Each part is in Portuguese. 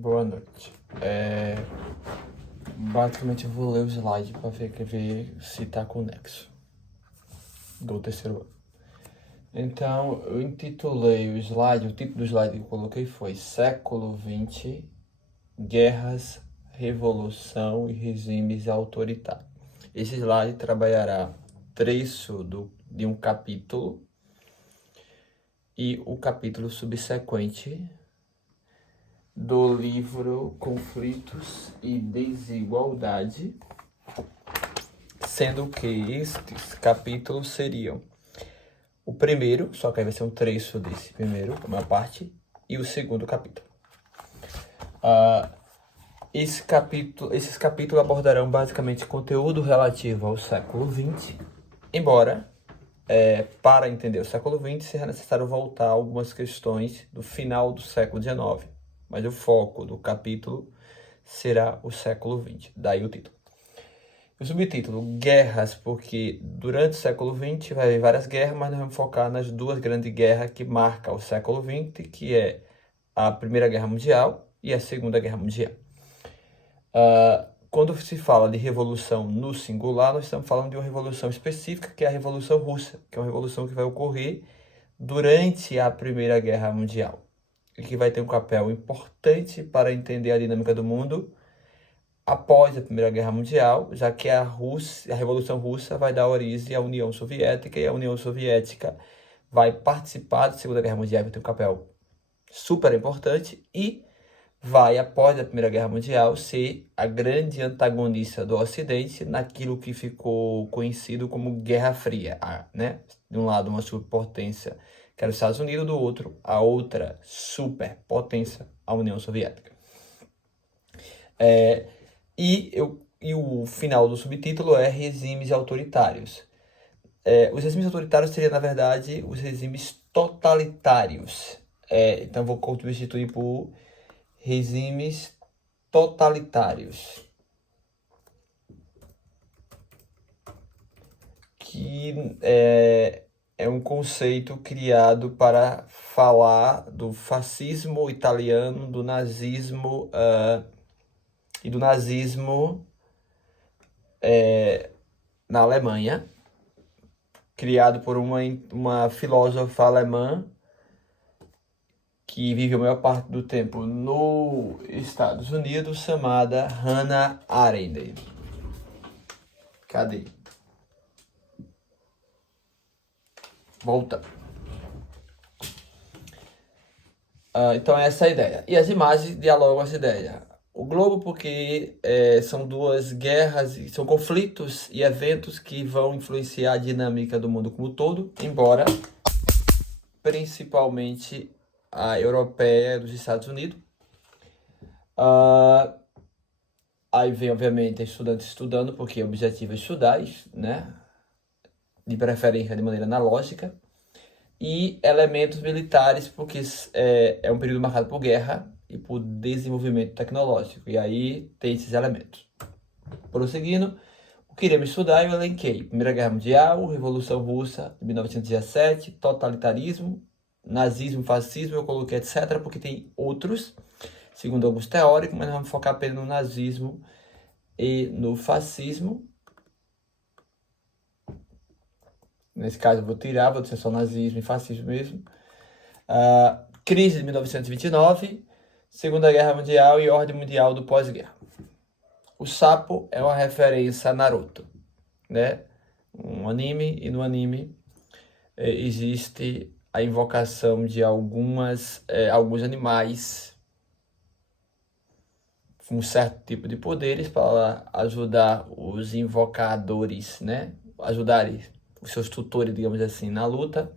Boa noite. Basicamente eu vou ler o slide para ver se tá conexo do terceiro ano. Então, eu intitulei o slide, o título do slide que eu coloquei foi Século XX, Guerras, Revolução e Regimes Autoritários. Esse slide trabalhará trecho de um capítulo e o capítulo subsequente do livro Conflitos e Desigualdade, sendo que estes capítulos seriam o primeiro, só que aí vai ser um trecho desse primeiro, uma parte, e o segundo capítulo. Esses capítulos abordarão basicamente conteúdo relativo ao século XX, embora, para entender o século XX, seja necessário voltar a algumas questões do final do século XIX, mas o foco do capítulo será o século XX, daí o título. O subtítulo, Guerras, porque durante o século XX vai haver várias guerras, mas nós vamos focar nas duas grandes guerras que marcam o século XX, que é a Primeira Guerra Mundial e a Segunda Guerra Mundial. Quando se fala de revolução no singular, nós estamos falando de uma revolução específica, que é a Revolução Russa, que é uma revolução que vai ocorrer durante a Primeira Guerra Mundial, e que vai ter um papel importante para entender a dinâmica do mundo após a Primeira Guerra Mundial, já que a Revolução Russa vai dar origem à União Soviética, e a União Soviética vai participar da Segunda Guerra Mundial, vai ter um papel super importante, e vai, após a Primeira Guerra Mundial, ser a grande antagonista do Ocidente naquilo que ficou conhecido como Guerra Fria, né? De um lado, uma superpotência, que era os Estados Unidos, do outro, a outra superpotência, a União Soviética. E o final do subtítulo é Regimes Autoritários. Os regimes autoritários seriam, na verdade, os regimes totalitários. Então, vou substituir por regimes totalitários, que é um conceito criado para falar do fascismo italiano, do nazismo e do nazismo na Alemanha, criado por uma filósofa alemã que vive a maior parte do tempo nos Estados Unidos, chamada Hannah Arendt. Cadê? Voltando. Então essa é a ideia. E as imagens dialogam essa ideia. O globo, porque são duas guerras, são conflitos e eventos que vão influenciar a dinâmica do mundo como um todo, embora principalmente a europeia dos Estados Unidos. Aí vem, obviamente, estudantes estudando, porque o objetivo é estudar, né? De preferência de maneira analógica. E elementos militares, porque é um período marcado por guerra e por desenvolvimento tecnológico. E aí tem esses elementos. Prosseguindo, o que iremos estudar eu elenquei: Primeira Guerra Mundial, Revolução Russa de 1917, totalitarismo, nazismo, fascismo, eu coloquei etc, porque tem outros, segundo alguns teóricos, mas nós vamos focar apenas no nazismo e no fascismo. Nesse caso eu vou dizer só nazismo e fascismo mesmo. Crise de 1929, Segunda Guerra Mundial e Ordem Mundial do pós-guerra. O sapo é uma referência a Naruto, né? Um anime, e no anime existe a invocação de alguns animais com um certo tipo de poderes para ajudar os invocadores, né? Ajudarem os seus tutores, digamos assim, na luta.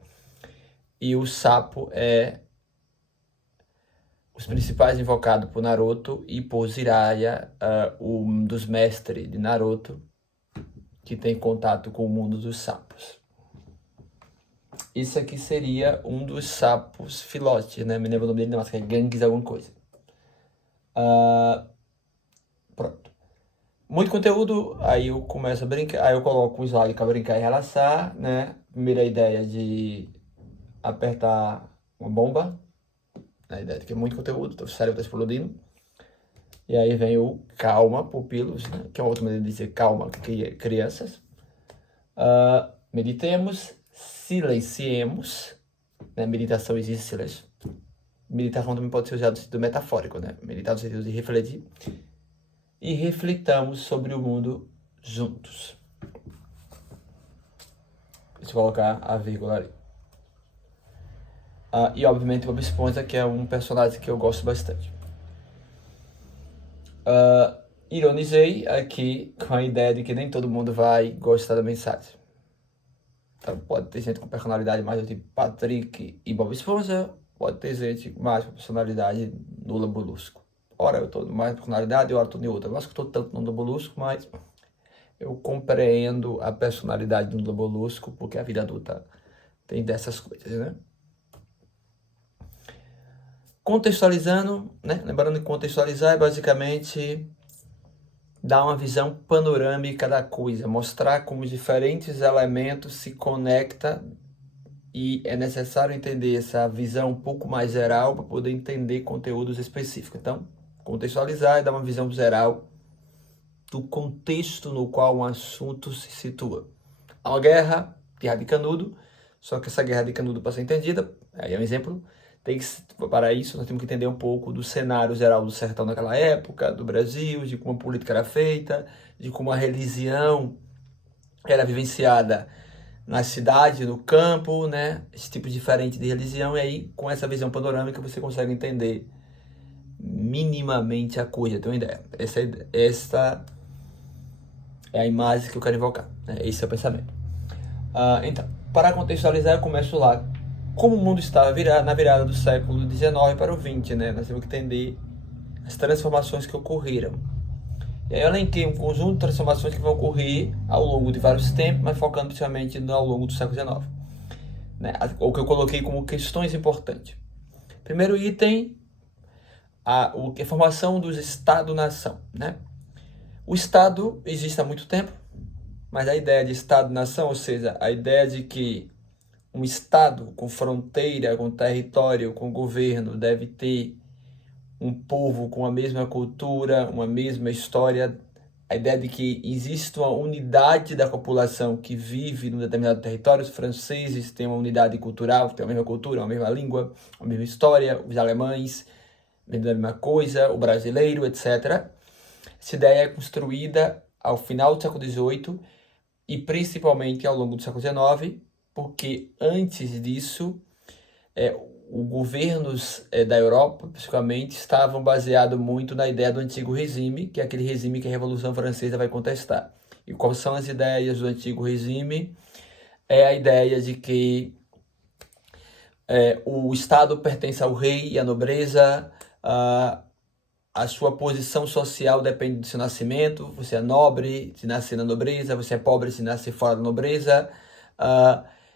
E o sapo é os principais invocados por Naruto e por Jiraiya, um dos mestres de Naruto, que tem contato com o mundo dos sapos. Isso aqui seria um dos sapos filhotes, né? Me lembro o nome dele, não, mas que é Gangues alguma coisa. Pronto. Muito conteúdo, aí eu começo a brincar, aí eu coloco um slide para brincar e relaxar, né? Primeira ideia de apertar uma bomba, a ideia de que é muito conteúdo, o cérebro está explodindo. E aí vem o calma, pupilos, né? Que é uma outra maneira de dizer calma, crianças. Meditemos, silenciemos, né? Meditação existe silêncio. Meditação também pode ser usada no sentido metafórico, né? Meditar no sentido de refletir. E reflitamos sobre o mundo juntos. Deixa eu colocar a vírgula ali. E obviamente Bob Esponja, que é um personagem que eu gosto bastante. Ironizei aqui com a ideia de que nem todo mundo vai gostar da mensagem. Então pode ter gente com personalidade mais do tipo Patrick e Bob Esponja, pode ter gente mais com personalidade Lula Molusco. Ora eu tô mais personalidade, ora eu tô em outra. Eu não acho que eu tô tanto no Lula Molusco, mas eu compreendo a personalidade do Lula Molusco, porque a vida adulta tem dessas coisas, né? Contextualizando, né? Lembrando que contextualizar é basicamente dar uma visão panorâmica da coisa, mostrar como diferentes elementos se conectam e é necessário entender essa visão um pouco mais geral para poder entender conteúdos específicos. Então, contextualizar é dar uma visão geral do contexto no qual um assunto se situa. Há uma guerra de Canudo, só que essa guerra de Canudo, para ser entendida, aí é um exemplo, para isso nós temos que entender um pouco do cenário geral do sertão naquela época, do Brasil, de como a política era feita, de como a religião era vivenciada na cidade, no campo, né? Esse tipo diferente de religião, e aí com essa visão panorâmica você consegue entender minimamente a coisa, tem uma ideia. Essa é a imagem que eu quero invocar, né? Esse é o pensamento. Então, para contextualizar, eu começo lá. Como o mundo estava na virada do século XIX para o XX, né? Nós temos que entender as transformações que ocorreram. E aí eu elenquei um conjunto de transformações que vão ocorrer ao longo de vários tempos, mas focando principalmente ao longo do século XIX. Né? O que eu coloquei como questões importantes. Primeiro item, a formação dos Estado-nação, né? O Estado existe há muito tempo, mas a ideia de Estado-nação, ou seja, a ideia de que um Estado com fronteira, com território, com governo, deve ter um povo com a mesma cultura, uma mesma história, a ideia de que existe uma unidade da população que vive num determinado território. Os franceses têm uma unidade cultural, têm a mesma cultura, a mesma língua, a mesma história, os alemães, a mesma coisa, o brasileiro, etc. Essa ideia é construída ao final do século XVIII e principalmente ao longo do século XIX, porque antes disso, os governos da Europa, principalmente, estavam baseados muito na ideia do antigo regime, que é aquele regime que a Revolução Francesa vai contestar. E quais são as ideias do antigo regime? É a ideia de que o Estado pertence ao rei e à nobreza, a sua posição social depende do seu nascimento. Você é nobre se nascer na nobreza, você é pobre se nascer fora da nobreza.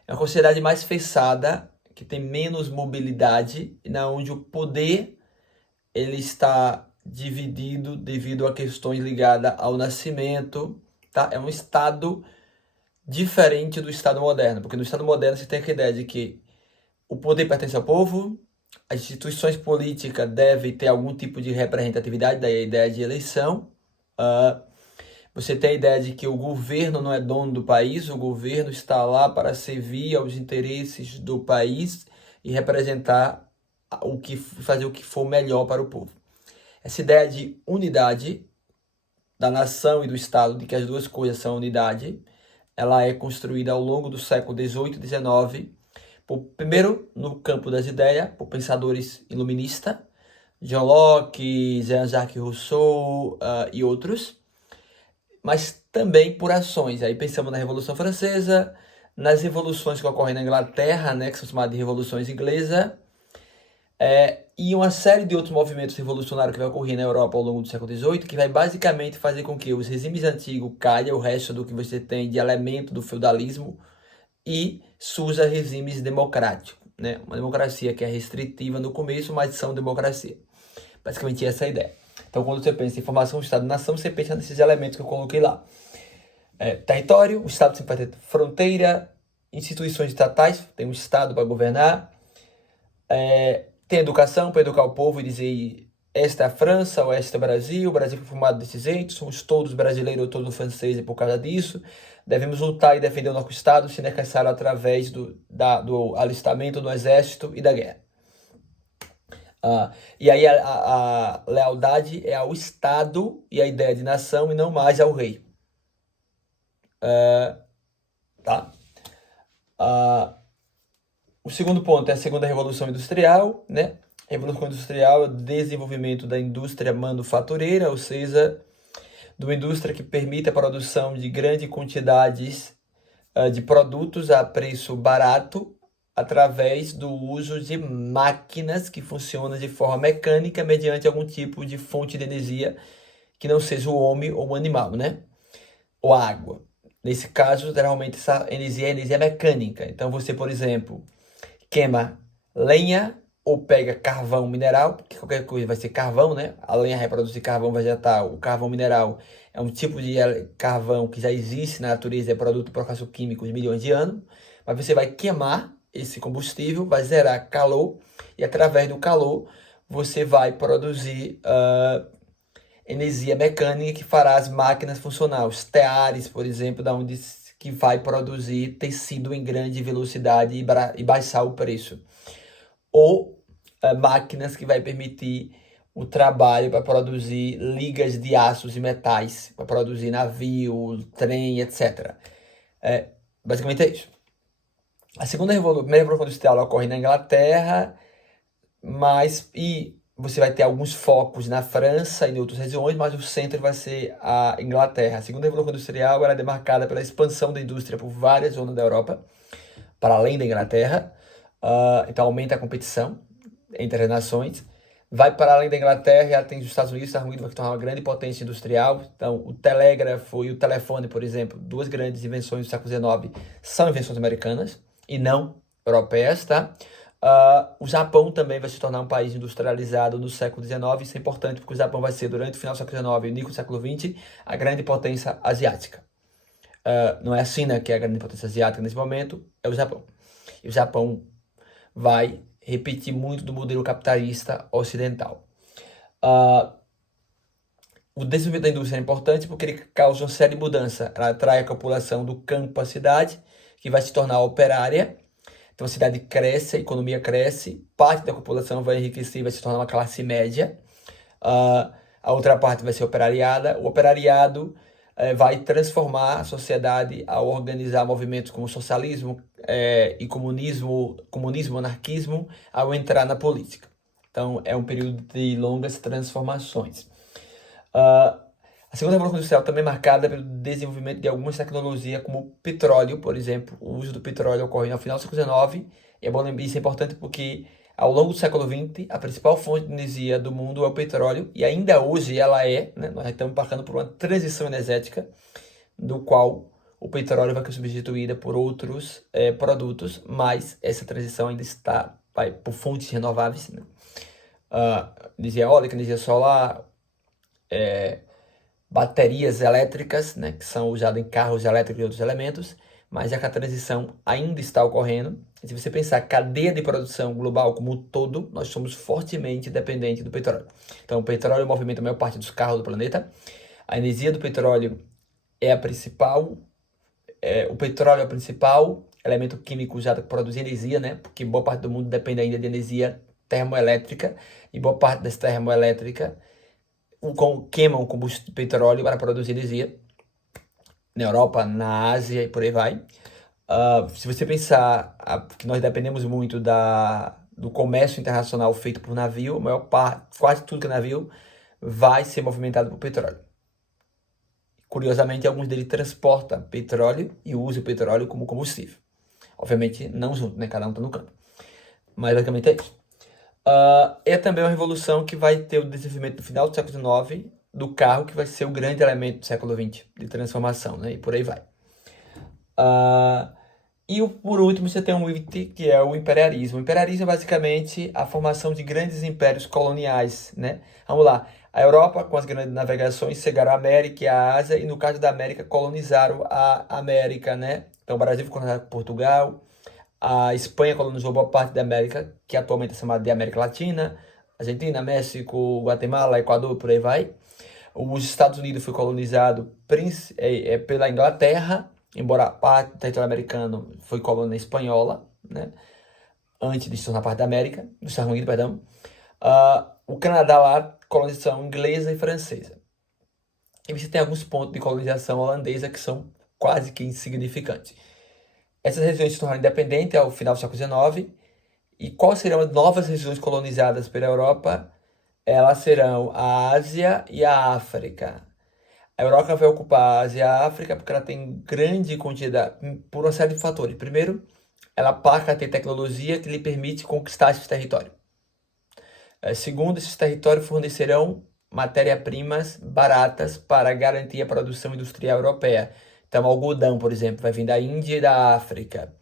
É uma sociedade mais fechada, que tem menos mobilidade, onde o poder ele está dividido devido a questões ligadas ao nascimento. Tá? É um Estado diferente do Estado moderno, porque no Estado moderno você tem a ideia de que o poder pertence ao povo, as instituições políticas devem ter algum tipo de representatividade, daí a ideia de eleição. Você tem a ideia de que o governo não é dono do país, o governo está lá para servir aos interesses do país e representar fazer o que for melhor para o povo. Essa ideia de unidade da nação e do Estado, de que as duas coisas são unidade, ela é construída ao longo do século XVIII e XIX, primeiro no campo das ideias, por pensadores iluministas, John Locke, Jean-Jacques Rousseau e outros, mas também por ações. Aí pensamos na Revolução Francesa, nas revoluções que ocorrem na Inglaterra, né, que são chamadas de revoluções inglesas, e uma série de outros movimentos revolucionários que vai ocorrer na Europa ao longo do século XVIII, que vai basicamente fazer com que os regimes antigos caiam, o resto do que você tem de elemento do feudalismo, e surja regimes democráticos, né? Uma democracia que é restritiva no começo, mas são democracia. Basicamente essa é a ideia. Então, quando você pensa em formação, Estado-nação, você pensa nesses elementos que eu coloquei lá. Território, o Estado sempre vai ter fronteira, instituições estatais, tem um Estado para governar, tem educação para educar o povo e dizer esta é a França, ou este é o Brasil foi formado desse jeito, somos todos brasileiros ou todos franceses por causa disso. Devemos lutar e defender o nosso Estado, se necessário, através do alistamento no exército e da guerra. E aí a lealdade é ao Estado e a ideia de nação e não mais ao rei. Tá? O segundo ponto é a segunda revolução industrial, né? Revolução industrial é o desenvolvimento da indústria manufatureira, ou seja, de uma indústria que permite a produção de grandes quantidades de produtos a preço barato através do uso de máquinas que funcionam de forma mecânica mediante algum tipo de fonte de energia que não seja o homem ou o animal, né? Ou a água. Nesse caso, geralmente essa energia é energia mecânica. Então você, por exemplo, queima lenha ou pega carvão mineral, porque qualquer coisa vai ser carvão, né? A lenha vai produzir carvão vegetal, o carvão mineral é um tipo de carvão que já existe na natureza, é produto de processo químico de milhões de anos, mas você vai queimar esse combustível, vai gerar calor, e através do calor você vai produzir energia mecânica que fará as máquinas funcionar. Os teares, por exemplo, que vai produzir tecido em grande velocidade e baixar o preço. Ou máquinas que vai permitir o trabalho para produzir ligas de aços e metais, para produzir navio, trem, etc. Basicamente é isso. A primeira revolução industrial ocorre na Inglaterra, e você vai ter alguns focos na França e em outras regiões, mas o centro vai ser a Inglaterra. A segunda revolução industrial era demarcada pela expansão da indústria por várias zonas da Europa, para além da Inglaterra. Então aumenta a competição entre as nações. Vai para além da Inglaterra e atinge os Estados Unidos. Os Estados Unidos vai se tornar uma grande potência industrial. Então o telégrafo e o telefone, por exemplo, duas grandes invenções do século XIX, são invenções americanas e não europeias, tá? O Japão também vai se tornar um país industrializado no século XIX. Isso é importante porque o Japão vai ser, durante o final do século XIX e o início do século XX, a grande potência asiática. Não é a China que é a grande potência asiática nesse momento, é o Japão. E o Japão vai repetir muito do modelo capitalista ocidental. O desenvolvimento da indústria é importante porque ele causa uma série de mudanças. Ela atrai a população do campo à cidade, que vai se tornar operária. Então a cidade cresce, a economia cresce, parte da população vai enriquecer, vai se tornar uma classe média. A outra parte vai ser operariada. O operariado vai transformar a sociedade ao organizar movimentos como socialismo e comunismo, anarquismo, ao entrar na política. Então é um período de longas transformações. A segunda revolução industrial também é marcada pelo desenvolvimento de algumas tecnologias, como o petróleo, por exemplo. O uso do petróleo ocorre no final do século XIX, e é bom lembrar, isso é importante porque ao longo do século XX, a principal fonte de energia do mundo é o petróleo, e ainda hoje ela é, né? Nós estamos passando por uma transição energética, do qual o petróleo vai ser substituída por outros produtos, mas essa transição ainda vai por fontes renováveis, né? Energia eólica, energia solar, baterias elétricas, né, que são usadas em carros elétricos e outros elementos, mas a transição ainda está ocorrendo. E se você pensar a cadeia de produção global como um todo, nós somos fortemente dependentes do petróleo. Então, o petróleo movimenta a maior parte dos carros do planeta. A energia do petróleo é a principal. O petróleo é o principal elemento químico usado para produzir energia, né? Porque boa parte do mundo depende ainda de energia termoelétrica, e boa parte dessa termoelétrica queimam combustível de petróleo para produzir energia na Europa, na Ásia e por aí vai. Se você pensar que nós dependemos muito do comércio internacional feito por navio, a maior parte, quase tudo que é navio, vai ser movimentado por petróleo. Curiosamente, alguns deles transportam petróleo e usam o petróleo como combustível. Obviamente, não junto, né? Cada um está no canto. Mas basicamente é isso. É também uma revolução que vai ter o desenvolvimento no final do século XIX do carro, que vai ser o grande elemento do século XX de transformação, né? E por aí vai. Por último, você tem um item que é o imperialismo. O imperialismo é basicamente a formação de grandes impérios coloniais, né? Vamos lá. A Europa, com as grandes navegações, chegaram à América e à Ásia, e no caso da América, colonizaram a América, né? Então, o Brasil foi colonizado por Portugal, a Espanha colonizou boa parte da América, que atualmente é chamada de América Latina, Argentina, México, Guatemala, Equador, por aí vai. Os Estados Unidos foi colonizado pela Inglaterra, embora a parte do território americano foi colônia espanhola, né? Antes de se tornar parte da América, dos Estados Unidos, perdão. O Canadá lá, colonização inglesa e francesa. E você tem alguns pontos de colonização holandesa que são quase que insignificantes. Essas regiões se tornaram independentes ao final do século XIX. E quais serão as novas regiões colonizadas pela Europa? Elas serão a Ásia e a África. A Europa vai ocupar a Ásia e a África porque ela tem grande quantidade, por uma série de fatores. Primeiro, ela passa a ter tecnologia que lhe permite conquistar esse território. Segundo, esses territórios fornecerão matérias-primas baratas para garantir a produção industrial europeia. Então, o algodão, por exemplo, vai vir da Índia e da África.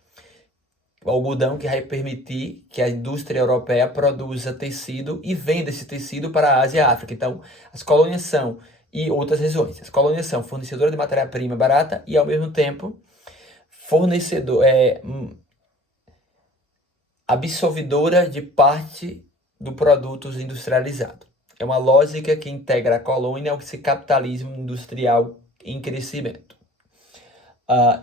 O algodão que vai permitir que a indústria europeia produza tecido e venda esse tecido para a Ásia e a África. Então, as colônias são, e outras regiões, as colônias são fornecedoras de matéria-prima barata e, ao mesmo tempo, absorvedora de parte do produto industrializado. É uma lógica que integra a colônia ao capitalismo industrial em crescimento.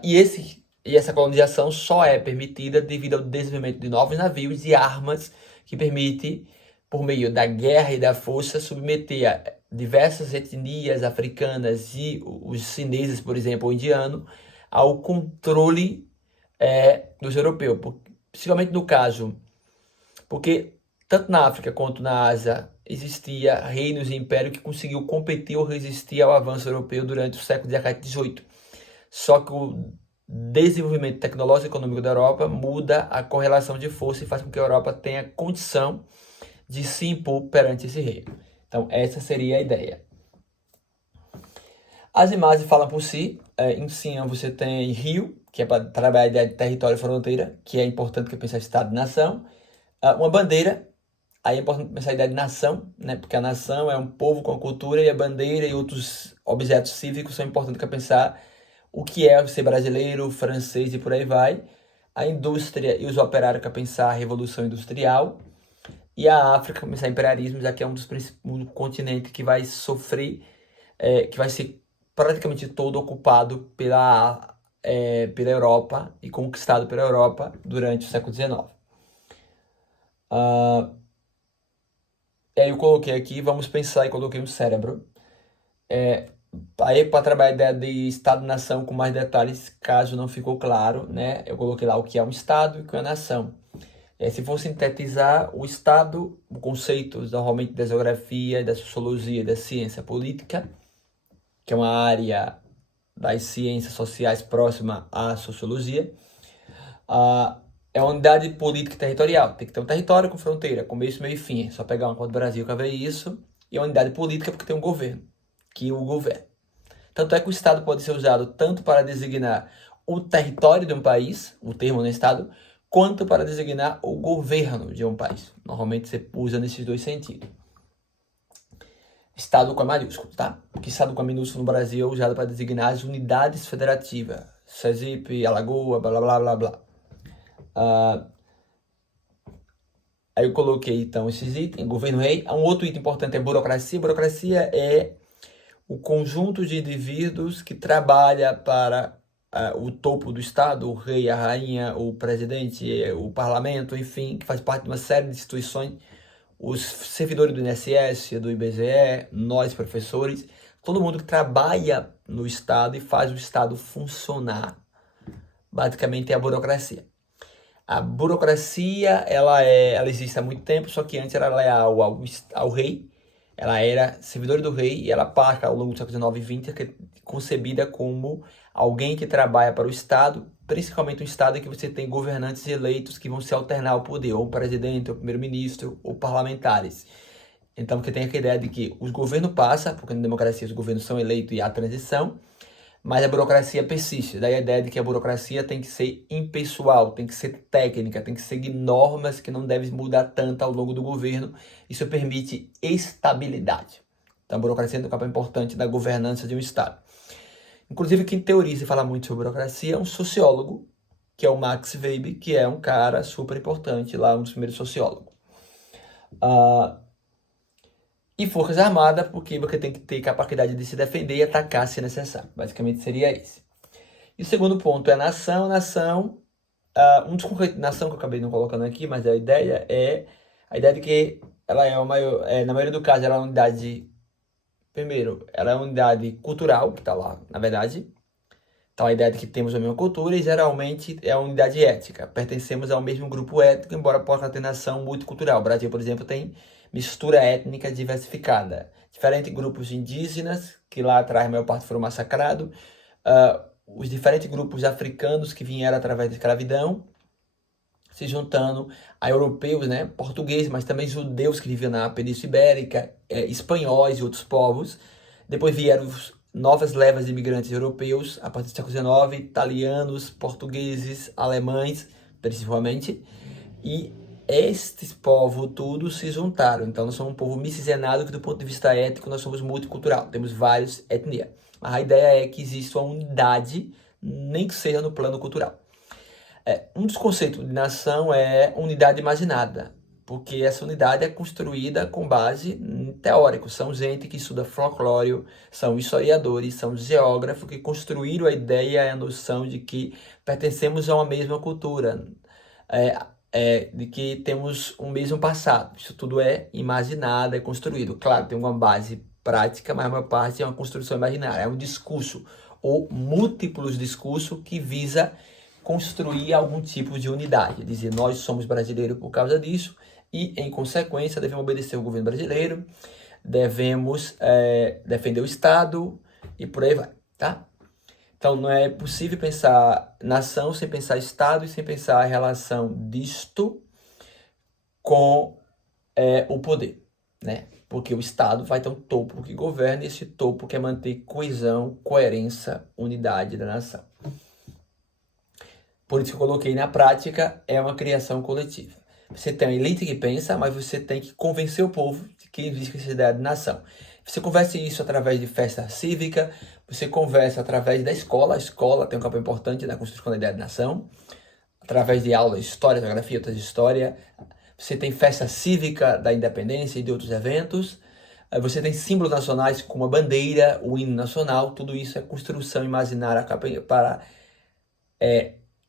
E essa colonização só é permitida devido ao desenvolvimento de novos navios e armas que permite, por meio da guerra e da força, submeter a diversas etnias africanas e os chineses, por exemplo, ou indianos, ao controle dos europeus. Principalmente no caso, porque tanto na África quanto na Ásia existia reinos e impérios que conseguiu competir ou resistir ao avanço europeu durante o século XVII e XVIII. Só que o desenvolvimento tecnológico e econômico da Europa muda a correlação de força e faz com que a Europa tenha condição de se impor perante esse reino. Então, essa seria a ideia. As imagens falam por si. Em cima você tem rio, que é para trabalhar a ideia de território e fronteira, que é importante que pensar Estado-nação. Uma bandeira, aí é importante pensar a ideia de nação, né? Porque a nação é um povo com a cultura e a bandeira e outros objetos cívicos são importantes para pensar o que é ser brasileiro, francês e por aí vai. A indústria e os operários para pensar a revolução industrial. E a África para pensar imperialismo, já que é um dos continentes que vai sofrer, que vai ser praticamente todo ocupado pela Europa e conquistado pela Europa durante o século XIX. E aí eu coloquei aqui, vamos pensar, e coloquei um cérebro. Aí para trabalhar a ideia de Estado-nação com mais detalhes, caso não ficou claro, né? Eu coloquei lá o que é um Estado e o que é uma nação. Se for sintetizar, o Estado, o conceito normalmente da geografia, da sociologia, da ciência política, que é uma área das ciências sociais próxima à sociologia, é uma unidade política e territorial. Tem que ter um território com fronteira, começo, meio e fim. É só pegar uma conta do Brasil para ver isso. E é uma unidade política porque tem um governo, que o governa. Tanto é que o Estado pode ser usado tanto para designar o território de um país, o termo no Estado, quanto para designar o governo de um país. Normalmente você usa nesses dois sentidos. Estado com a maiúsculo, tá? Porque Estado com a minúsculo no Brasil é usado para designar as unidades federativas. Sergipe, Alagoas, blá, blá, blá, blá. Aí eu coloquei, então, esses itens, governo-rei. Um outro item importante é burocracia. Burocracia é o conjunto de indivíduos que trabalha para o topo do Estado, o rei, a rainha, o presidente, o parlamento, enfim, que faz parte de uma série de instituições, os servidores do INSS, do IBGE, nós professores, todo mundo que trabalha no Estado e faz o Estado funcionar. Basicamente é a burocracia. A burocracia, ela existe há muito tempo, só que antes era leal ao rei, ela era servidora do rei e ela passa ao longo do século XIX e XX concebida como alguém que trabalha para o Estado, principalmente um Estado em que você tem governantes eleitos que vão se alternar ao poder, ou o presidente, ou o primeiro-ministro, ou parlamentares. Então, porque tem aquela ideia de que os governos passam, porque na democracia os governos são eleitos e há transição, mas a burocracia persiste. Daí a ideia de que a burocracia tem que ser impessoal, tem que ser técnica, tem que seguir normas que não devem mudar tanto ao longo do governo. Isso permite estabilidade. Então a burocracia é um papel importante na governança de um Estado. Inclusive quem teoriza e fala muito sobre burocracia é um sociólogo, que é o Max Weber, que é um cara super importante lá, um dos primeiros sociólogos. E forças armadas, porque você tem que ter capacidade de se defender e atacar se necessário. Basicamente seria esse. E o segundo ponto é nação. Nação, um dos conceitos de nação que eu acabei não colocando aqui, mas a ideia de que ela é, na maioria do caso, ela é uma unidade. Primeiro, ela é uma unidade cultural, que está lá, na verdade. Então, a ideia de que temos a mesma cultura e, geralmente, é a unidade étnica. Pertencemos ao mesmo grupo étnico, embora possa ter nação multicultural. O Brasil, por exemplo, tem mistura étnica diversificada. Diferentes grupos indígenas, que lá atrás a maior parte foram massacrados. Os diferentes grupos africanos que vieram através da escravidão, se juntando a europeus, né, portugueses, mas também judeus que viviam na Península Ibérica, espanhóis e outros povos. Depois vieram novas levas de imigrantes europeus, a partir do século XIX, italianos, portugueses, alemães, principalmente. E estes povos todos se juntaram. Então, nós somos um povo miscigenado que, do ponto de vista étnico, nós somos multicultural. Temos várias etnias. Mas a ideia é que exista uma unidade, nem que seja no plano cultural. Um dos conceitos de nação é unidade imaginada, porque essa unidade é construída com base em teóricos. São gente que estuda folclore, são historiadores, são geógrafos que construíram a ideia e a noção de que pertencemos a uma mesma cultura, de que temos um mesmo passado. Isso tudo é imaginado, é construído. Claro, tem uma base prática, mas a maior parte é uma construção imaginária. É um discurso ou múltiplos discursos que visa construir algum tipo de unidade, dizer nós somos brasileiros por causa disso e, em consequência, devemos obedecer ao governo brasileiro, devemos defender o Estado e por aí vai, tá? Então, não é possível pensar nação sem pensar Estado e sem pensar a relação disto com o poder, né? Porque o Estado vai ter um topo que governa e esse topo quer manter coesão, coerência, unidade da nação. Por isso que eu coloquei na prática, é uma criação coletiva. Você tem uma elite que pensa, mas você tem que convencer o povo de que existe essa ideia de nação. Você conversa isso através de festa cívica, você conversa através da escola. A escola tem um papel importante na construção da ideia de nação. Através de aulas de história, geografia, outras de história. Você tem festa cívica da independência e de outros eventos. Você tem símbolos nacionais como a bandeira, o hino nacional. Tudo isso é construção imaginária para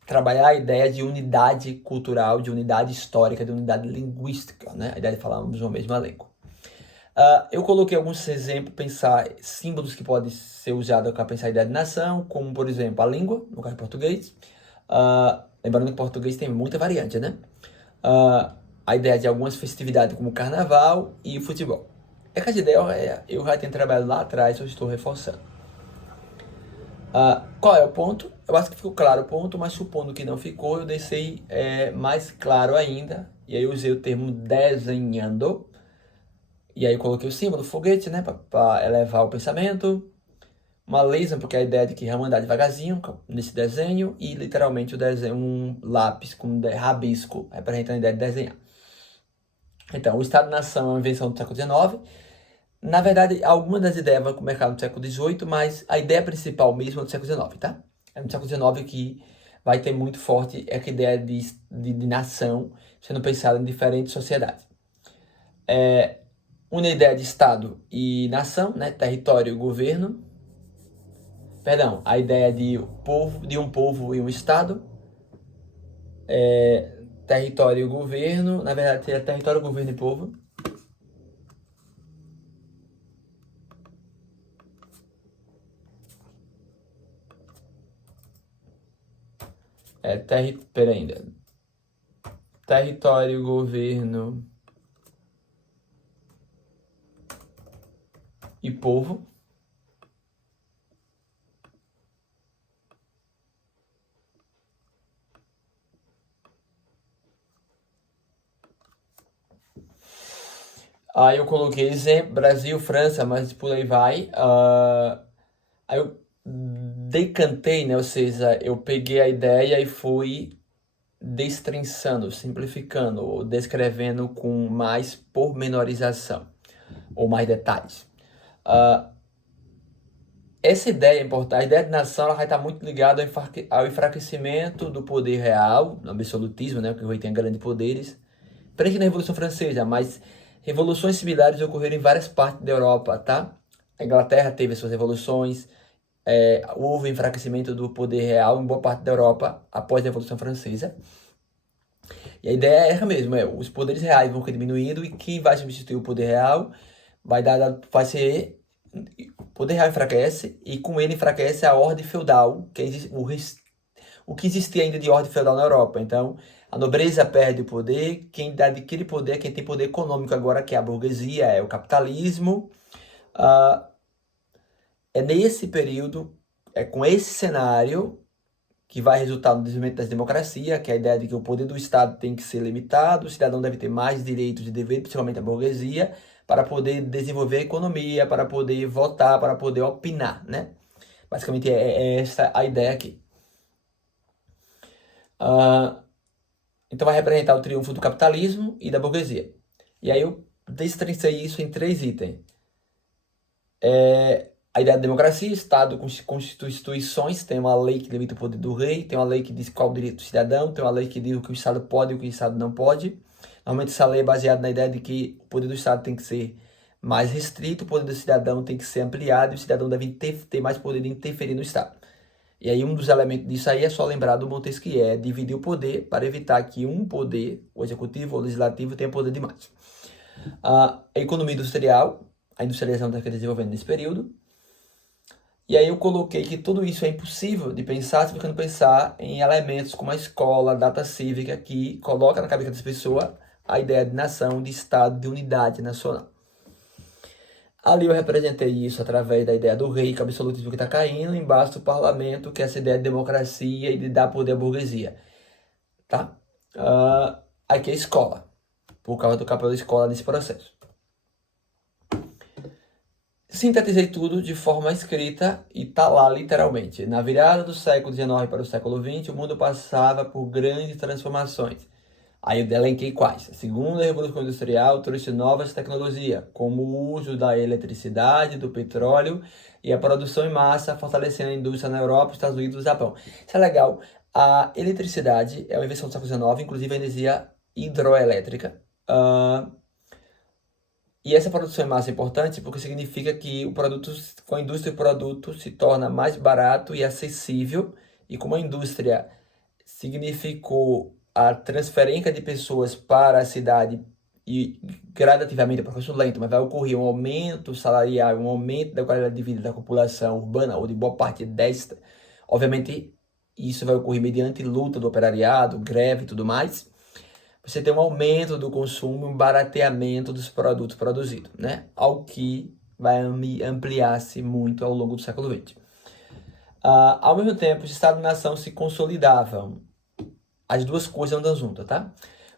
trabalhar a ideia de unidade cultural, de unidade histórica, de unidade linguística, né? A ideia de falarmos uma mesma língua. Eu coloquei alguns exemplos, pensar símbolos que podem ser usados para pensar a ideia de nação, como, por exemplo, a língua, no caso português. Lembrando que português tem muita variante, né? A ideia de algumas festividades como carnaval e futebol. Essa ideia eu já tenho trabalhado lá atrás, eu estou reforçando. Qual é o ponto? Eu acho que ficou claro o ponto, mas supondo que não ficou, eu deixei mais claro ainda. E aí eu usei o termo desenhando. E aí eu coloquei o símbolo do foguete, né, para elevar o pensamento. Uma laser, porque a ideia de que vamos andar devagarzinho nesse desenho. E literalmente o desenho, um lápis com rabisco, representando a ideia de desenhar. Então, o Estado-nação é uma invenção do século XIX. Na verdade, algumas das ideias vão começar no século XVIII, mas a ideia principal mesmo é do século XIX, tá? É no século XIX que vai ter muito forte essa ideia de nação sendo pensada em diferentes sociedades. Uma ideia de Estado e nação, né? Território e governo. Perdão, a ideia de um povo e um Estado. Território e governo. Na verdade, seria território, governo e povo. Peraí ainda. Território, governo e povo. Aí eu coloquei exemplo, Brasil, França, mas por aí vai. Aí eu decantei, né? Ou seja, eu peguei a ideia e fui destrinçando, simplificando, ou descrevendo com mais pormenorização, ou mais detalhes. Essa ideia é importante, a ideia de nação ela vai estar muito ligada ao enfraquecimento do poder real, no absolutismo, né? Porque o rei tem grandes poderes, principalmente na Revolução Francesa, mas Revoluções similares ocorreram em várias partes da Europa, tá? A Inglaterra teve suas revoluções, houve enfraquecimento do poder real em boa parte da Europa após a Revolução Francesa. E a ideia é essa mesmo, os poderes reais vão diminuindo e quem vai substituir o poder real vai ser... O poder real enfraquece e com ele enfraquece a ordem feudal, o que existia ainda de ordem feudal na Europa. Então, a nobreza perde o poder, quem adquire poder é quem tem poder econômico agora, que é a burguesia, é o capitalismo. É nesse período, é com esse cenário que vai resultar no desenvolvimento das democracias, que é a ideia de que o poder do Estado tem que ser limitado, o cidadão deve ter mais direitos e deveres, principalmente a burguesia, para poder desenvolver a economia, para poder votar, para poder opinar, né? Basicamente é essa a ideia aqui. Então vai representar o triunfo do capitalismo e da burguesia. E aí eu destrinchei isso em 3 itens. A ideia da democracia, Estado com constituições, tem uma lei que limita o poder do rei, tem uma lei que diz qual é o direito do cidadão, tem uma lei que diz o que o Estado pode e o que o Estado não pode. Normalmente essa lei é baseada na ideia de que o poder do Estado tem que ser mais restrito, o poder do cidadão tem que ser ampliado e o cidadão deve ter mais poder de interferir no Estado. E aí um dos elementos disso aí é só lembrar do Montesquieu, é dividir o poder para evitar que um poder, o executivo ou o legislativo, tenha poder demais. A economia industrial, a industrialização está se desenvolvendo nesse período. E aí eu coloquei que tudo isso é impossível de pensar se você não pensar em elementos como a escola, a data cívica, que coloca na cabeça das pessoas a ideia de nação, de Estado, de unidade nacional. Ali eu representei isso através da ideia do rei, que é o absolutismo que está caindo, embaixo do parlamento, que é essa ideia de democracia e de dar poder à burguesia. Tá? Aqui é a escola, por causa do papel da escola nesse processo. Sintetizei tudo de forma escrita e tá lá literalmente. Na virada do século XIX para o século XX, o mundo passava por grandes transformações. Aí eu elenquei quais. A segunda revolução industrial trouxe novas tecnologias, como o uso da eletricidade, do petróleo e a produção em massa, fortalecendo a indústria na Europa, Estados Unidos e no Japão. Isso é legal. A eletricidade é uma invenção do século XIX, inclusive a energia hidroelétrica. E essa produção em massa é importante porque significa que com a indústria o produto se torna mais barato e acessível. E como a indústria significou a transferência de pessoas para a cidade e gradativamente, é um processo lento, mas vai ocorrer um aumento salarial, um aumento da qualidade de vida da população urbana ou de boa parte desta. Obviamente, isso vai ocorrer mediante luta do operariado, greve e tudo mais. Você tem um aumento do consumo, um barateamento dos produtos produzidos, né? Algo que vai ampliar-se muito ao longo do século XX. Ao mesmo tempo, os Estados-nação se consolidavam. As duas coisas andam juntas, tá?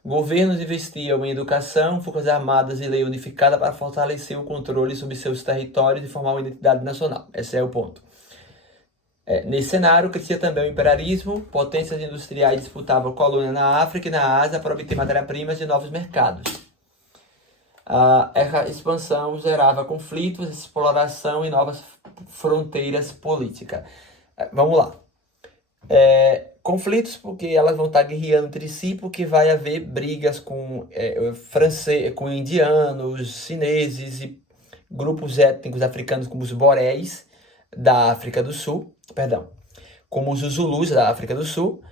Governos investiam em educação, forças armadas e lei unificada para fortalecer o controle sobre seus territórios e formar uma identidade nacional. Esse é o ponto. Nesse cenário, crescia também o imperialismo, potências industriais disputavam colônia na África e na Ásia para obter matéria-primas de novos mercados. Essa expansão gerava conflitos, exploração e novas fronteiras políticas. Vamos lá. Conflitos porque elas vão estar guerreando entre si, porque vai haver brigas com com indianos, chineses e grupos étnicos africanos como os boréis da África do Sul, como os Zulus da África do Sul,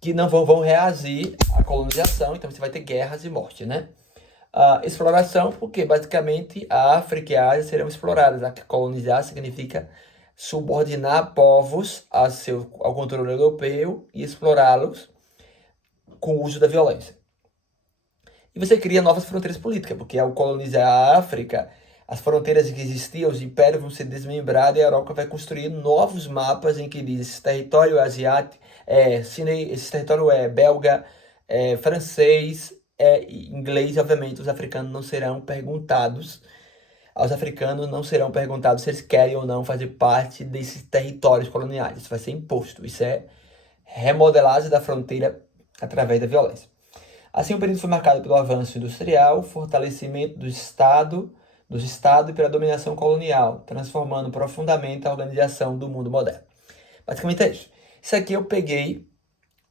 que não vão reagir à colonização, então você vai ter guerras e morte, né? Exploração, porque basicamente a África e a Ásia serão exploradas. Colonizar significa subordinar povos ao controle europeu e explorá-los com o uso da violência. E você cria novas fronteiras políticas, porque ao colonizar a África, as fronteiras que existiam, os impérios vão ser desmembrados e a Europa vai construir novos mapas em que diz esse território é asiático, chinês, esse território é belga, francês, inglês. Obviamente os africanos não serão perguntados, aos africanos não serão perguntados se eles querem ou não fazer parte desses territórios coloniais. Isso vai ser imposto, isso é remodelagem da fronteira através da violência. Assim, o período foi marcado pelo avanço industrial, fortalecimento dos estados e pela dominação colonial, transformando profundamente a organização do mundo moderno. Basicamente é isso. Isso aqui eu peguei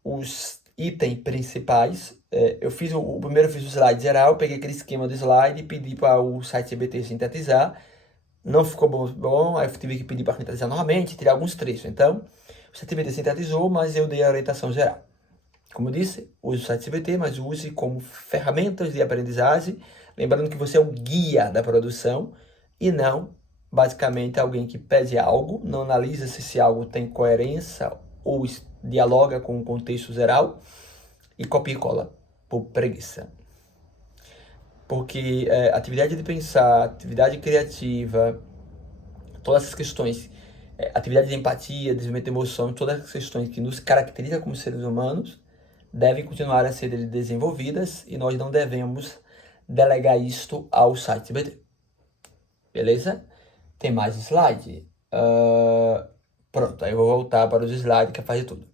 os itens principais eu fiz primeiro eu fiz o slide geral, peguei aquele esquema do slide e pedi para o site ChatGPT sintetizar. Não ficou bom, aí eu tive que pedir para sintetizar novamente, tirar alguns trechos. Então, o ChatGPT sintetizou, mas eu dei a orientação geral. Como eu disse, use o ChatGPT, mas use como ferramentas de aprendizagem, lembrando que você é o guia da produção e não, basicamente, alguém que pede algo, não analisa se esse algo tem coerência ou dialoga com o contexto geral e copia e cola por preguiça. Porque atividade de pensar, atividade criativa, todas essas questões, atividade de empatia, desenvolvimento de emoção, todas essas questões que nos caracterizam como seres humanos, devem continuar a ser desenvolvidas e nós não devemos delegar isto ao site ChatGPT. Beleza? Tem mais slide? Pronto, aí eu vou voltar para os slides que faz tudo.